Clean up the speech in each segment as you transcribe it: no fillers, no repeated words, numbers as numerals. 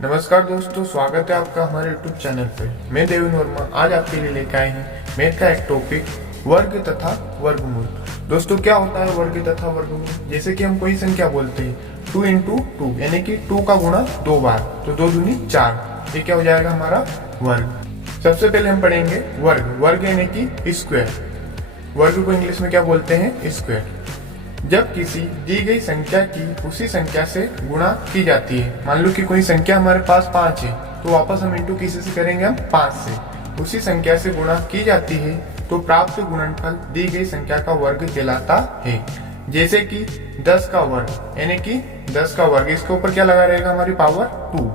नमस्कार दोस्तों, स्वागत है आपका हमारे YouTube चैनल पे। मैं देवेन वर्मा आज आपके लिए लेकर आए हैं मैथ का एक टॉपिक वर्ग तथा वर्गमूल। दोस्तों, क्या होता है वर्ग तथा वर्गमूल? जैसे कि हम कोई संख्या बोलते हैं 2 इंटू 2 यानी कि 2 का गुणा 2 बार, तो 2 दूनी 4, ये क्या हो जाएगा हमारा वर्ग। सबसे पहले हम पढ़ेंगे वर्ग। वर्ग यानी कि स्क्वायर। वर्ग को इंग्लिश में क्या बोलते हैं? स्क्वायर। जब किसी दी गई संख्या की उसी संख्या से गुणा की जाती है, मान लो कि कोई संख्या हमारे पास 5 है, तो वापस हम इंटू किसी से करेंगे? हम 5 से। उसी संख्या से गुणा की जाती है तो प्राप्त गुणनफल दी गई संख्या का वर्ग कहलाता है। जैसे कि 10 का वर्ग यानी कि 10 का वर्ग, इसके ऊपर क्या लगा रहेगा? हमारी पावर 2।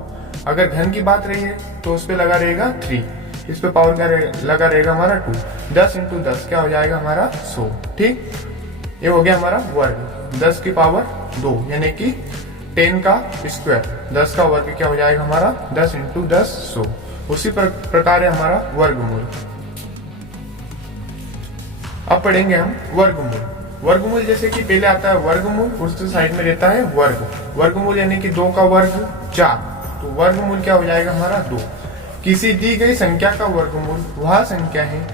अगर घन की बात रही है तो उस पर लगा रहेगा 3, इस पे पावर क्या लगा रहेगा? हमारा 2। 10 इंटू 10 क्या हो जाएगा? हमारा 100। ठीक, ये हो गया हमारा वर्ग। 10 की पावर 2 यानी कि 10 का स्क्वायर। 10 का वर्ग क्या हो जाएगा हमारा? 10 इंटू 10 100। उसी प्रकार है हमारा वर्गमूल। अब पढ़ेंगे हम वर्गमूल। वर्गमूल जैसे कि पहले आता है वर्गमूल, उसके साइड में रहता है वर्ग। वर्गमूल यानी कि 2 का वर्ग 4, तो वर्गमूल क्या हो जाएगा हमारा? 2। किसी दी गई संख्या का वर्गमूल वह संख्या है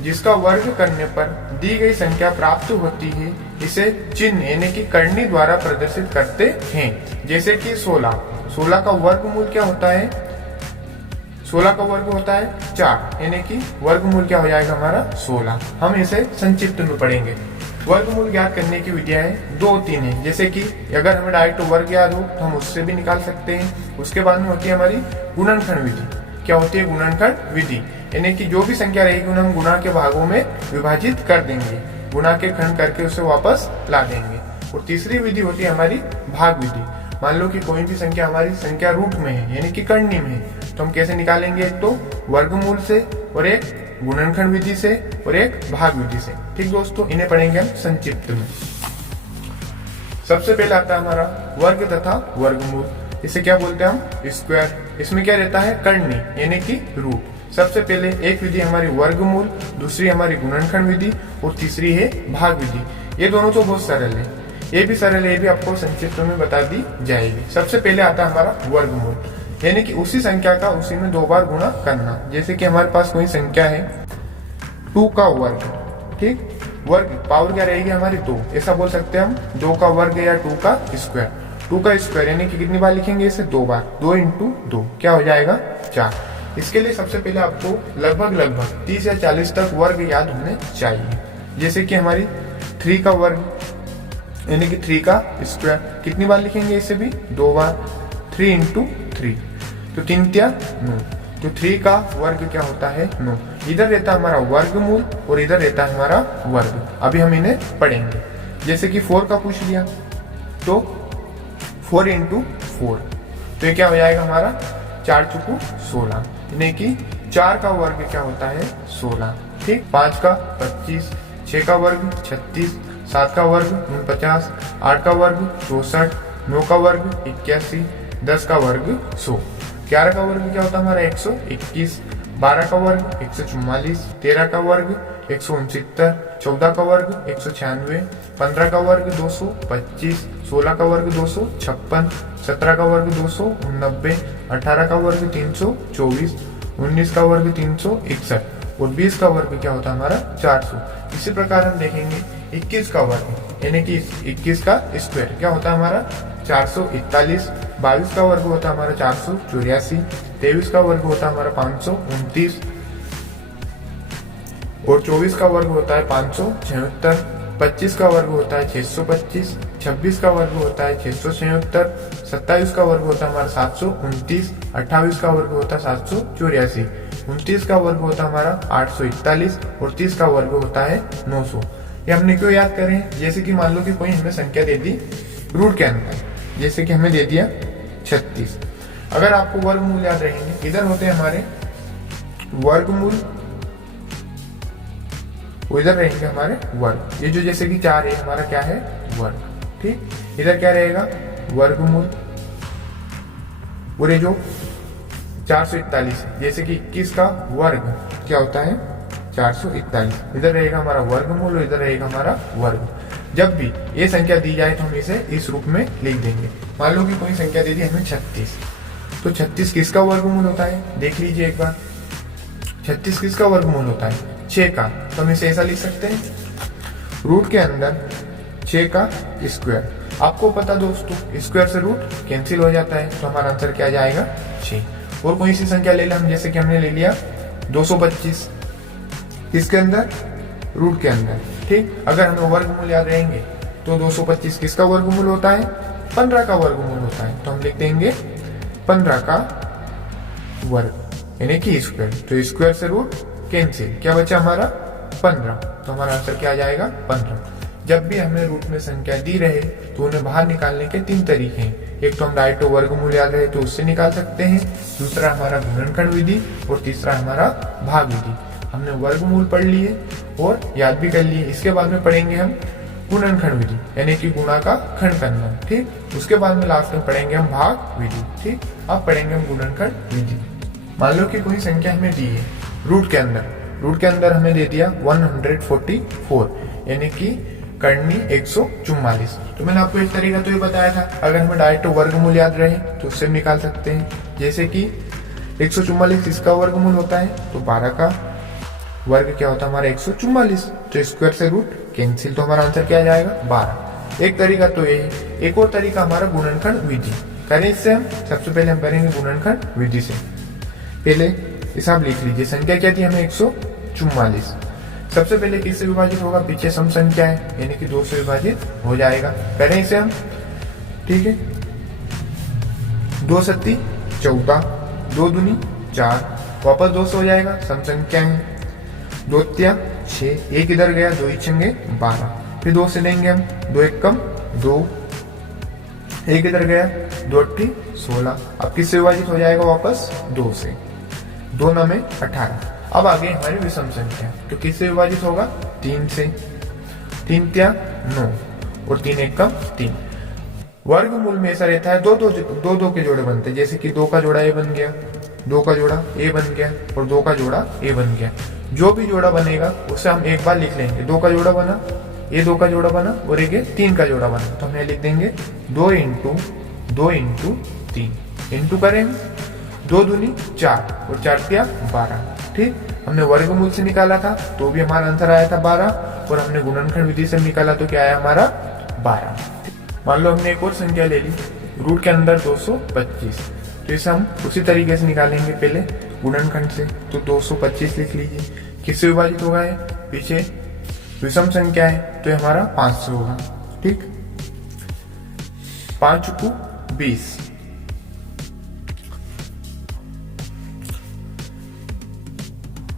जिसका वर्ग करने पर दी गई संख्या प्राप्त होती है। इसे चिन्ह यानी कि करनी द्वारा प्रदर्शित करते हैं। जैसे कि 16। 16 का वर्गमूल क्या होता है? 16 का वर्ग होता है 4 यानी कि वर्गमूल क्या हो जाएगा हमारा? 16। हम इसे संक्षिप्त में पढ़ेंगे। वर्गमूल ज्ञात करने की विधियां 2-3 है। जैसे कि अगर हमें डायरेक्ट वर्ग याद हो तो हम उससे भी निकाल सकते हैं। उसके बाद में होती है हमारी गुणनखंड विधि। क्या होती है गुणनखंड विधि? यानी कि जो भी संख्या रहेगी उन्हें हम गुणा के भागों में विभाजित कर देंगे, गुणा के खंड करके उसे वापस ला देंगे। और तीसरी विधि होती है हमारी भाग विधि। मान लो कि कोई भी संख्या हमारी संख्या रूट में है यानी कि करनी में है, तो हम कैसे निकालेंगे? एक तो वर्गमूल से, और एक गुणनखंड विधि से, और एक भाग विधि से। ठीक दोस्तों, इन्हें पढ़ेंगे हम संक्षिप्त में। सबसे पहले आता है हमारा वर्ग तथा वर्गमूल। इसे क्या बोलते हैं हम? स्क्वायर। इसमें क्या रहता है? करनी यानी कि रूट। सबसे पहले एक विधि हमारी वर्गमूल, दूसरी हमारी गुणनखंड विधि, और तीसरी है भाग विधि। ये दोनों तो बहुत सरल है, ये भी सरल है, ये भी आपको संक्षिप्त में बता दी जाएगी। सबसे पहले आता है हमारा वर्गमूल, यानी कि उसी संख्या का उसी में 2 बार गुणा करना। जैसे कि हमारे पास कोई संख्या है 2 का वर्ग। ठीक, वर्ग पावर क्या रहेगी हमारी? 2। ऐसा बोल सकते हैं हम 2 का वर्ग या 2 का स्क्वायर। 2 का स्क्वायर यानी कि कितनी बार लिखेंगे इसे? 2 बार। 2 इंटू 2 क्या हो जाएगा? 4। इसके लिए सबसे पहले आपको लगभग 30 या 40 तक वर्ग याद होने चाहिए। जैसे कि हमारी 3 का वर्ग यानी कि 3 का स्क्वायर, कितनी बार लिखेंगे इसे भी? 2 बार। 3 इंटू 3, तो 3 या 9, तो 3 का वर्ग क्या होता है? 9। इधर रहता है हमारा वर्गमूल और इधर रहता है हमारा वर्ग। अभी हम इन्हें पढ़ेंगे। जैसे कि 4 का पूछ लिया तो 4 इंटू 4, तो ये क्या हो जाएगा हमारा? 4 चुकू 16 यानी कि 4 का वर्ग क्या होता है? 16। ठीक, 5 का 25, 6 का वर्ग 36, 7 का वर्ग 49, 8 का वर्ग 64, 9 का वर्ग 81, 10 का वर्ग 100, 11 का वर्ग क्या होता है हमारा? 121, 12 का वर्ग 144, 13 का वर्ग 169, 14 का वर्ग 196, 15 का वर्ग 225, 16 का वर्ग 256, 17 का वर्ग 289, 18 का वर्ग 324, 19 का वर्ग 361 और 20 का वर्ग क्या होता है हमारा? 400। इसी प्रकार हम देखेंगे 21 का वर्ग यानी कि 21 का स्क्वायर क्या होता है हमारा? 441। 22 का वर्ग होता है हमारा 484, 23 का वर्ग होता है हमारा 529 और 24 का वर्ग होता है 576, 25 का वर्ग होता है 625, 26 का वर्ग होता है 676, 27 का वर्ग होता है हमारा 729, 28 का वर्ग होता है 784, 29 का वर्ग होता है हमारा 841 और 30 का वर्ग होता है 900। ये हमने क्यों याद करें? जैसे कि मान लो कि कोई हमें संख्या दे दी रूट के अंदर, जैसे कि हमें दे दिया 36। अगर आपको वर्गमूल याद रहेंगे, इधर होते हैं हमारे वर्गमूल, इधर रहेंगे हमारे वर्ग। ये जो जैसे कि 4 है हमारा क्या है? वर्ग। ठीक, इधर क्या रहेगा? वर्गमूल। और ये जो 441 है, जैसे कि 21 का वर्ग क्या होता है? 441। इधर रहेगा हमारा वर्गमूल और इधर रहेगा हमारा वर्ग। जब भी ये संख्या दी जाए तो हम इसे इस रूप में लिख देंगे। मान लो कि कोई संख्या दे दी हमें 36, तो 36 किसका वर्गमूल होता है, देख लीजिए एक बार। 36 किसका वर्गमूल होता है, 6 का। तो हम इसे ऐसा लिख सकते हैं, रूट के अंदर 6 का स्क्वायर। आपको पता दोस्तों, स्क्वायर से रूट कैंसिल हो जाता है, तो हमारा आंसर क्या जाएगा 6। और कोई सी संख्या ले लें हम, जैसे कि हमने ले लिया 225, किसके अंदर, रूट के अंदर। ठीक, अगर हमें वर्गमूल याद रहेंगे तो 225 किसका वर्गमूल होता है, 15 का वर्गमूल होता है। तो हम लिख देंगे 15 का वर्ग यानी कि स्क्वायर। तो स्क्वायर से रूट कैंसिल, क्या बचा हमारा 15। तो हमारा आंसर क्या आ जाएगा 15। जब भी हमें रूट में संख्या दी रहे तो उन्हें बाहर निकालने के 3 तरीके हैं। एक तो हम डायरेक्ट वर्गमूल याद रहे तो उससे निकाल सकते हैं, दूसरा हमारा गुणनखंड विधि, और तीसरा हमारा भाग विधि। हमने वर्गमूल पढ़ लिए और याद भी कर लिए। इसके बाद में पढ़ेंगे हम गुणनखंड विधि यानी कि गुणा का खंड करना। ठीक, उसके बाद में लास्ट में पढ़ेंगे हम भाग विधि। ठीक, अब पढ़ेंगे हम गुणनखंड विधि। मान लो कि कोई संख्या हमें दी है रूट के अंदर हमें दे दिया 144 यानी कि करनी 144। तो मैंने आपको एक तरीका तो ये बताया था, अगर हमें डायरेक्ट वर्गमूल याद रहे तो उससे निकाल सकते हैं। जैसे कि 144 इसका वर्गमूल होता है, तो 12 का वर्ग क्या होता है हमारा 144। तो स्क्वायर से रूट कैंसिल, तो हमारा आंसर क्या जाएगा 12। एक तरीका तो ये है। एक और तरीका हमारा गुणनखंड विधि। करें इससे हम, सबसे पहले हम करेंगे गुणनखंड विधि से। पहले हिसाब लिख लीजिए, संख्या क्या थी हमें 144। सबसे पहले किससे विभाजित होगा, पीछे सम संख्या है यानी कि 2 से विभाजित हो जाएगा। करें इसे हम, ठीक है। 2 सत्ती 14, 2 दूनी 4, वापस 2 से हो जाएगा, सम संख्या है। 2 तिया 6, 1 इधर गया, 2 छंगे 12, फिर 2 से लेंगे हम, 2 एक कम 2, 1 इधर गया, 2 अट्ठी 16। अब किससे विभाजित हो जाएगा वापस 2 से, 2 9 में 18। अब आगे हमारी विषम संख्या, तो किससे विभाजित होगा 3 से, 3 तिया 9 और 3 एक कम 3। वर्गमूल में ऐसा रहता है दो के जोड़े बनते हैं। जैसे कि 2 का जोड़ा ए बन गया, 2 का जोड़ा ए बन गया और 2 का जोड़ा ए बन गया। जो भी जोड़ा बनेगा उसे हम एक बार लिख लेंगे। 2 का जोड़ा बना, ये 2 का जोड़ा बना और एक 3 का जोड़ा बना, तो हम लिख देंगे 2 इंटू 3 इंटू करें 2 दूनी 4 और 4 तिया 12। ठीक, हमने वर्गमूल से निकाला था तो भी हमारा आंसर आया था 12, और हमने गुणनखंड विधि से निकाला तो क्या आया हमारा 12। मान लो हमने एक और संख्या ले ली रूट के अंदर 225, तो इसे हम उसी तरीके से निकालेंगे पहले गुणनखंड से। तो 225 लिख लीजिए, किससे विभाजित होगा है, पीछे विषम संख्या है तो हमारा 5 से होगा। ठीक, 5 को 20,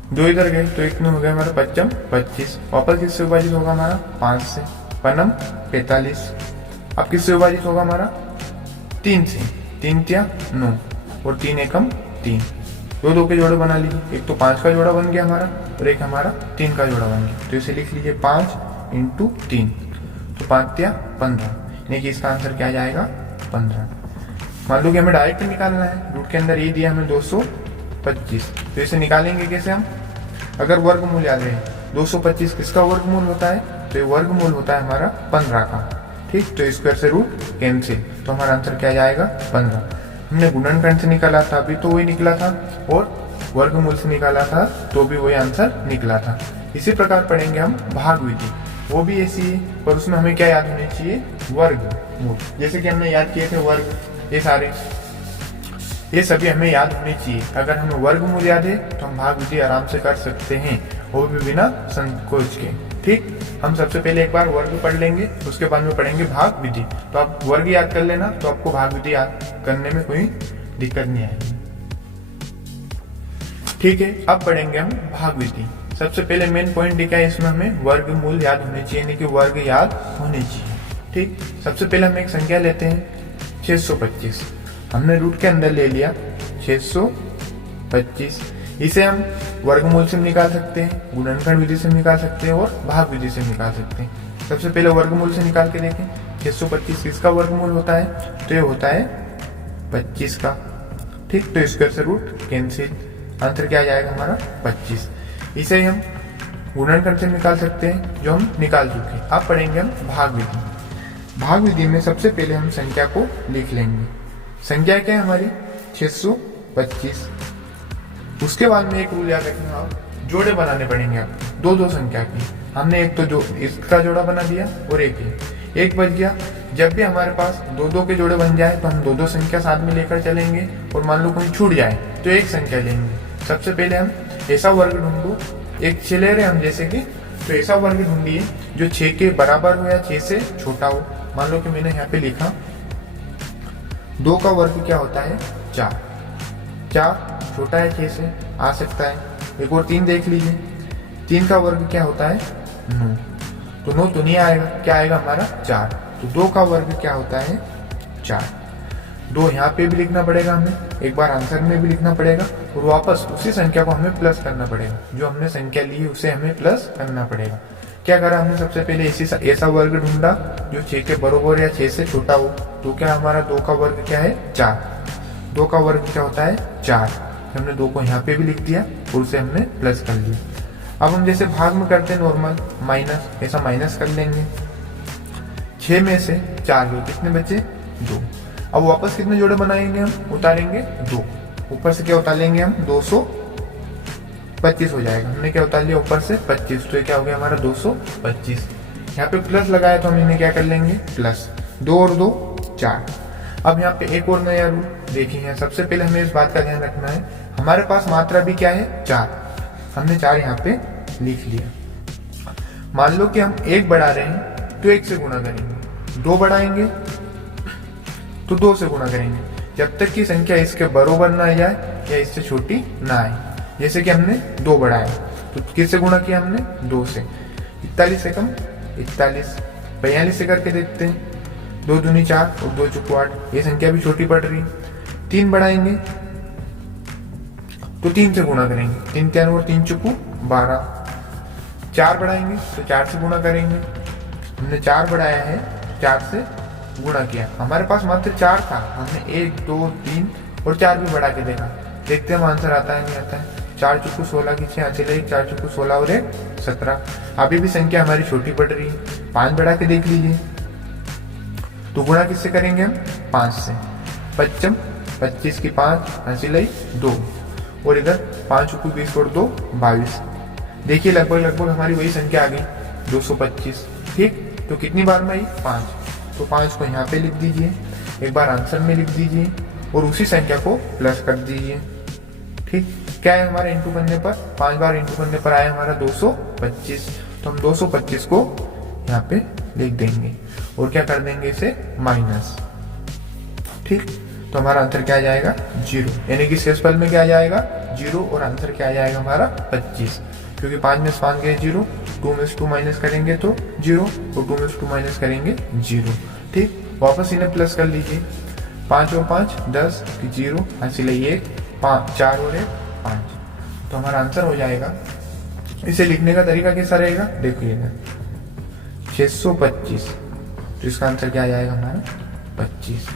2 इधर गए तो 1 में हो गया हमारा 5 25। वापस किससे विभाजित होगा हमारा 5 से, 5 45। अब किससे विभाजित होगा हमारा 3 से, 3 तिया 9 और 3 एकम 3। 2 के जोड़े बना लीजिए, एक तो 5 का जोड़ा बन गया हमारा और एक हमारा 3 का जोड़ा बन गया। तो इसे लिख लीजिए 5 इंटू 3, तो 5 तिया 15, यानी कि इसका आंसर क्या जाएगा 15। मान लो कि हमें डायरेक्ट निकालना है, रूट के अंदर ये दिया हमें 225, तो इसे निकालेंगे कैसे हम, अगर वर्गमूल याद रहे 225 किसका वर्गमूल होता है, तो ये वर्गमूल होता है हमारा 15 का। ठीक, तो स्क्वायर से रूट कैंसिल, तो हमारा आंसर क्या जाएगा 15। हमने गुणनखंड से निकाला था अभी तो वही निकला था, और वर्गमूल से निकाला था तो भी वही आंसर निकला था। इसी प्रकार पढ़ेंगे हम भाग विधि, वो भी ऐसी है, पर उसमें हमें क्या याद होनी चाहिए, वर्गमूल। जैसे कि हमने याद किए थे वर्ग, ये सभी हमें याद होने चाहिए। अगर हमें वर्गमूल याद है तो हम भाग विधि आराम से कर सकते हैं, वो भी बिना संकोच के। ठीक, हम सबसे पहले एक बार वर्ग पढ़ लेंगे, उसके बाद में पढ़ेंगे भाग विधि। तो आप वर्ग याद कर लेना, तो आपको भाग विधि याद करने में कोई दिक्कत नहीं आएगी। ठीक है, अब पढ़ेंगे हम भाग विधि। सबसे पहले मेन पॉइंट क्या है, इसमें हमें वर्गमूल याद होने चाहिए, यानी कि वर्ग याद होने चाहिए। ठीक, सबसे पहले हम एक संख्या लेते हैं 625, हमने रूट के अंदर ले लिया 625। इसे हम वर्गमूल से निकाल सकते हैं, गुणनखंड विधि से निकाल सकते हैं और भाग विधि से निकाल सकते हैं। सबसे पहले वर्गमूल से निकाल के देखें, 625 किसका वर्गमूल होता है, तो ये होता है 25 का। ठीक, तो स्क्वायर से रूट कैंसिल, आंसर क्या जाएगा हमारा 25। इसे हम गुणनखंड से निकाल सकते हैं, जो हम निकाल चुके। अब पढ़ेंगे हम भाग विधि। भाग विधि में सबसे पहले हम संख्या को लिख लेंगे। संख्या क्या है हमारी 625। उसके बाद में एक रूल याद रखना, आप जोड़े बनाने पड़ेंगे आपको दो दो संख्या की। हमने एक तो जो इसका जोड़ा बना दिया और एक बच गया। जब भी हमारे पास दो दो के जोड़े बन जाए तो हम दो दो संख्या साथ में लेकर चलेंगे, और मान लो कोई छूट जाए तो एक संख्या लेंगे। सबसे पहले हम ऐसा वर्ग ढूंढो, एक 6 ले रहे हम जैसे कि, तो ऐसा वर्ग ढूंढिए जो 6 के बराबर हो या 6 से छोटा हो। मान लो कि मैंने यहाँ पे लिखा 2 का वर्ग क्या होता है 4, 4 छोटा है 6 से, आ सकता है। एक और 3 देख लीजिए, 3 का वर्ग क्या होता है 9, तो 9 तो नहीं आएगा, क्या आएगा हमारा 4। तो 2 का वर्ग क्या होता है 4। 2 यहाँ पे भी लिखना पड़ेगा हमें, एक बार आंसर में भी लिखना पड़ेगा, और वापस उसी संख्या को हमें प्लस करना पड़ेगा। जो हमने संख्या ली है उसे हमें प्लस करना पड़ेगा। क्या करा हमने, सबसे पहले ऐसा वर्ग ढूंढा जो 6 के बराबर या 6 से छोटा हो। तो क्या हमारा 2 का वर्ग क्या है 4। 2 का वर्ग क्या होता है 4। हमने 2 को यहाँ पे भी लिख दिया और उसे हमने प्लस कर लिया। अब हम जैसे भाग में करते हैं नॉर्मल माइनस, ऐसा माइनस कर लेंगे। 6 में से 4 गए, कितने बचे 2। अब वापस कितने जोड़े बनाएंगे हम, उतारेंगे 2। ऊपर से क्या उतार लेंगे हम 225 हो जाएगा। हमने क्या उतार लिया ऊपर से 25, तो क्या हो गया हमारा 225। यहाँ पे प्लस लगाया तो हम इन्हें क्या कर लेंगे प्लस, 2 और 2 4। अब यहाँ पे एक और नया रूल देखिए। सबसे पहले हमें इस बात का ध्यान रखना है, हमारे पास मात्रा भी क्या है 4। हमने 4 यहाँ पे लिख लिया। मान लो कि हम 1 बढ़ा रहे हैं तो 1 से गुणा करेंगे, 2 बढ़ाएंगे तो 2 से गुणा करेंगे, जब तक कि संख्या इसके बराबर ना आ जाए या इससे छोटी ना आए। जैसे कि हमने 2 बढ़ाया तो किससे गुणा किया हमने 2 से। 41 से कम 41, 42 से करके देखते हैं। 2 दूनी 4 और 2 चुकू 8, ये संख्या भी छोटी पड़ रही है। 3 बढ़ाएंगे तो 3 से गुणा करेंगे, 3 3 और 3 चुकू 12। 4 बढ़ाएंगे तो 4 से गुणा करेंगे। हमने 4 बढ़ाया है, 4 से गुणा किया। हमारे पास मात्र 4 था, हमने 1 2 3 और 4 भी बढ़ा के देखा, देखते हैं आंसर आता है नहीं आता है। 4 चुकू 16 की 6 चले, 4 चुकू 16 और 1 17। अभी भी संख्या हमारी छोटी पड़ रही है। 5 बढ़ा के देख लीजिए, तो गुणा किससे करेंगे हम 5 से। 5 25 की 5 हंसी लाई 2, और इधर 5 चुकू 20 और 2 22। देखिए लगभग हमारी वही संख्या आ गई 225। ठीक, तो कितनी बार में आई 5, तो 5 को यहाँ पे लिख दीजिए, एक बार आंसर में लिख दीजिए और उसी संख्या को प्लस कर दीजिए। ठीक, क्या है हमारे इंटू करने पर, 5 बार इंटू करने पर आया हमारा 225। तो हम 225 को यहाँ पे लिख देंगे और क्या कर देंगे इसे माइनस। ठीक, तो हमारा आंसर क्या आ जाएगा 0, यानी कि शेषफल में क्या आ जाएगा 0 और आंसर क्या आ जाएगा हमारा 25। क्योंकि 5 में से 5 गए 0, 2 में से 2 माइनस करेंगे तो 0 और 2 में से 2 माइनस करेंगे 0। ठीक, वापस इन्हें प्लस कर लीजिए। 5 और 5 10 की 0 हंसी लिए 1 5 4 और 1 5, तो हमारा आंसर हो जाएगा। इसे लिखने का तरीका कैसा रहेगा देखिएगा 625, तो इसका आंसर क्या आ जाएगा हमारा 25।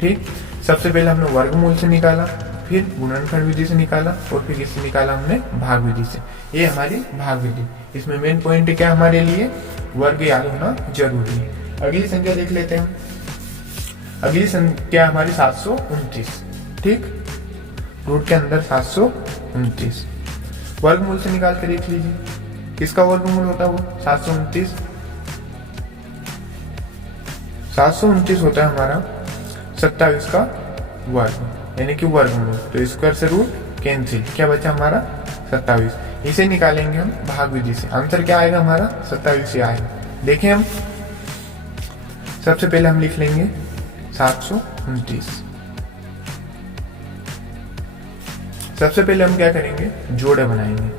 ठीक, सबसे पहले हमने वर्गमूल से निकाला, फिर गुणनखंड विधि से निकाला और फिर किससे निकाला हमने भाग विधि से। ये हमारी भाग विधि। इसमें मेन पॉइंट क्या हमारे लिए वर्ग याद होना जरूरी है। अगली संख्या देख लेते हैं। अगली संख्या हमारी 729। ठीक, रूट के अंदर 729 वर्गमूल से निकाल कर देख लीजिए, किसका वर्गमूल होता है वो 729। 729 होता है हमारा 27 का वर्ग, यानी कि वर्गमूल। तो स्क्वायर से रूट कैंसिल, क्या बचा हमारा 27। इसे निकालेंगे हम भाग विधि से, आंसर क्या आएगा हमारा 27 ही आएगा। देखें हम सबसे पहले हम लिख लेंगे 729। सबसे पहले हम क्या करेंगे जोड़े बनाएंगे।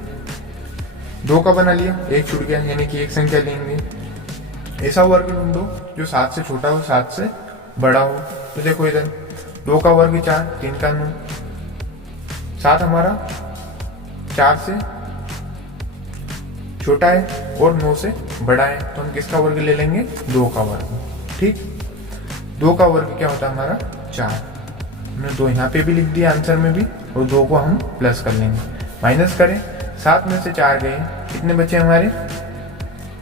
2 का बना लिया, 1 छूट गया, यानी कि एक संख्या लेंगे। ऐसा वर्ग ढूंढो जो 7 से छोटा हो 7 से बड़ा हो। तो देखो इधर 2 का वर्ग 4, 3 का 9, 7 हमारा 4 से छोटा है और 9 से बड़ा है, तो हम किसका वर्ग ले लेंगे 2 का वर्ग। ठीक, 2 का वर्ग क्या होता है हमारा 4। हमने 2 यहाँ पे भी लिख दिया आंसर में भी, और 2 को हम प्लस कर लेंगे। माइनस करें, 7 में से 4 गए, कितने बचे हमारे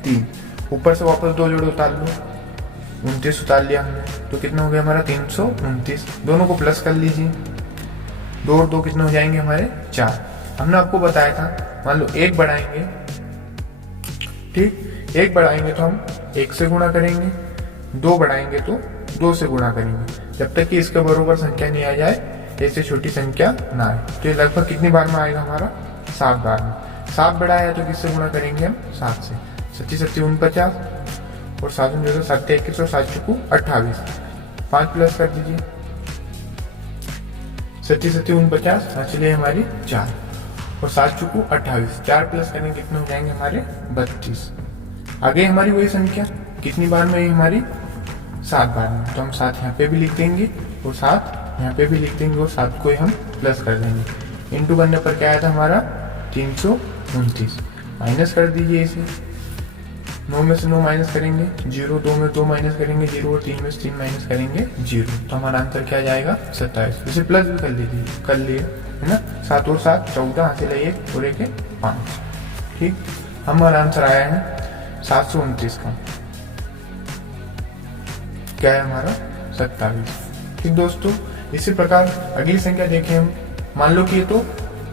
3। ऊपर से वापस 2 जोड़े उतार लो, 29 उतार लिया हमने, तो कितना हो गया हमारा 329। दोनों को प्लस कर लीजिए, 2 और 2 कितने हो जाएंगे हमारे 4। हमने आपको बताया था, मान लो 1 बढ़ाएंगे, ठीक, 1 बढ़ाएंगे तो हम 1 से गुणा करेंगे, 2 बढ़ाएंगे तो 2 से गुणा करेंगे, जब तक कि इसके बराबर संख्या नहीं आ जाए, ऐसे छोटी संख्या ना आए। तो ये लगभग कितनी बार में आएगा हमारा 7 बार में। 7 बढ़ाया तो किससे गुणा करेंगे हम 7 से। 7 7 49 और 7 जो 7 21 और 7 चुकू 28, 5 प्लस कर दीजिए। 7 7 49 चलिए हमारी 4 और 7 चुकू 28, 4 प्लस करेंगे कितने हो जाएंगे हमारे 32। आगे हमारी वही संख्या कितनी बार में हमारी 7 बार में। तो हम 7 यहाँ पे भी लिख देंगे और 7 यहाँ पे भी लिख देंगे और 7 को हम प्लस कर देंगे। इंटू करने पर क्या आया था हमारा 329। माइनस कर दीजिए इसे, 9 में से 9 माइनस करेंगे 0, 2 में 2 माइनस करेंगे 0 और 3 में से 3 माइनस करेंगे 0। तो हमारा आंसर क्या जाएगा 27। इसे प्लस भी कर लिए है ना, 7 और 7 14, हासिल है 1 और 1 है 5। ठीक, हमारा आंसर आया है 729 का, क्या है हमारा 27। ठीक दोस्तों, इसी प्रकार अगली संख्या देखें हम। मान लो कि ये तो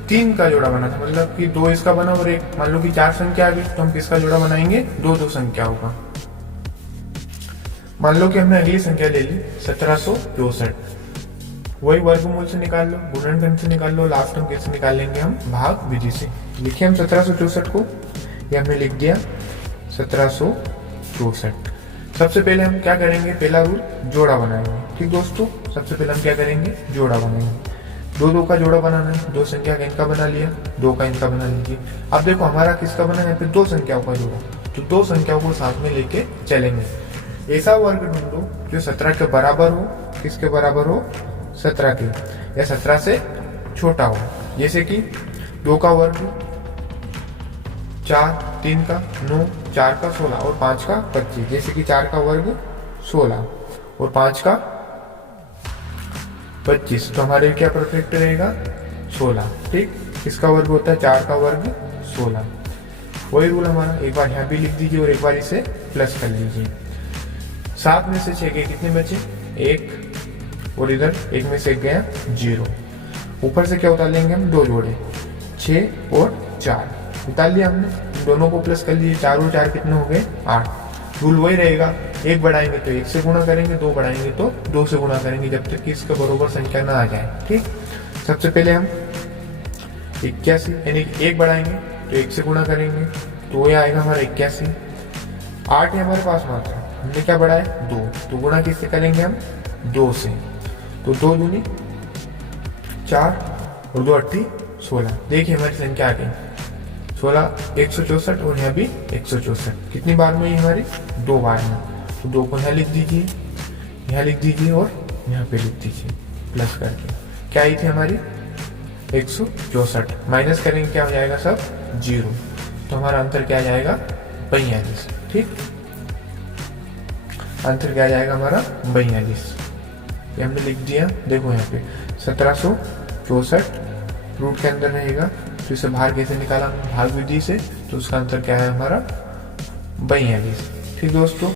3 का जोड़ा बना था, मतलब कि 2 इसका बना और 1, मान लो कि 4 संख्या आ गई तो हम किसका जोड़ा बनाएंगे 2 संख्या होगा। मान लो कि हमने अगली संख्या ले ली 1764, वही वर्गमूल से निकाल लो, गुणनखंड से निकाल लो, लास्ट हम कैसे निकाल लेंगे हम भाग विधि से। लिखिए हम 1764 को, ये हमने लिख दिया 1764। सबसे पहले हम क्या करेंगे, पहला रूल जोड़ा बनाएंगे। ठीक दोस्तों, सबसे पहले हम क्या करेंगे जोड़ा बनाएंगे। 2 का जोड़ा बनाना है, 2 संख्या का इनका बना लिया, 2 का इनका बना लीजिए। अब देखो हमारा किसका बना है, फिर 2 संख्याओं का जोड़ा, तो 2 संख्याओं को साथ में लेके चलेंगे। ऐसा वर्ग ढूंढो जो 17 के बराबर हो, किसके बराबर हो 17 के, या 17 से छोटा हो। जैसे कि 2 का वर्ग 4, 3 का 9, 4 का 16 और 5 का 25। जैसे कि 4 का वर्ग 16 और 5 का 25, तो हमारे क्या परफेक्ट रहेगा 16। ठीक, इसका वर्ग होता है 4 का वर्ग 16। वही रूल हमारा, एक बार यहाँ भी लिख दीजिए और एक बार इसे प्लस कर लीजिए। 7 में से 6 के कितने बचे 1, और इधर 1 में से 1 गया 0। ऊपर से क्या उतार लेंगे हम 2 जोड़े, 6 और 4 उतार लिया हमने, दोनों को प्लस कर लिए, 4 और 4 कितने हो गए 8। रूल वही रहेगा, 1 बढ़ाएंगे तो 1 से गुणा करेंगे, 2 बढ़ाएंगे तो 2 से गुणा करेंगे, जब तक कि इसके बराबर संख्या ना आ जाए। ठीक, सबसे पहले हम 81 यानी 1 बढ़ाएंगे तो 1 से गुणा करेंगे, तो ये आएगा हमारा 81। 8 है हमारे पास मात्रा, हमने क्या बढ़ाया 2, तो गुणा किससे करेंगे हम 2 से, तो 2 दूनी 4 और 2 अट्ठी 16। देखिए हमारी संख्या आ गई 16, 164 और यहाँ भी 164। कितनी बार में हमारी 2 बार में, तो 2 को यहाँ लिख दीजिए, यहाँ लिख दीजिए और यहाँ पे लिख दीजिए प्लस करके। क्या आई थी हमारी 164, माइनस करेंगे क्या हो जाएगा सब 0, तो हमारा आंसर क्या आ जाएगा 42। ठीक, आंसर क्या आ जाएगा हमारा 42, ये हमने लिख दिया। देखो यहाँ पे 1764 रूट के अंदर रहेगा, तो इसे बाहर कैसे निकाला भाग विधि से, तो उसका आंसर क्या है हमारा 42। ठीक दोस्तों।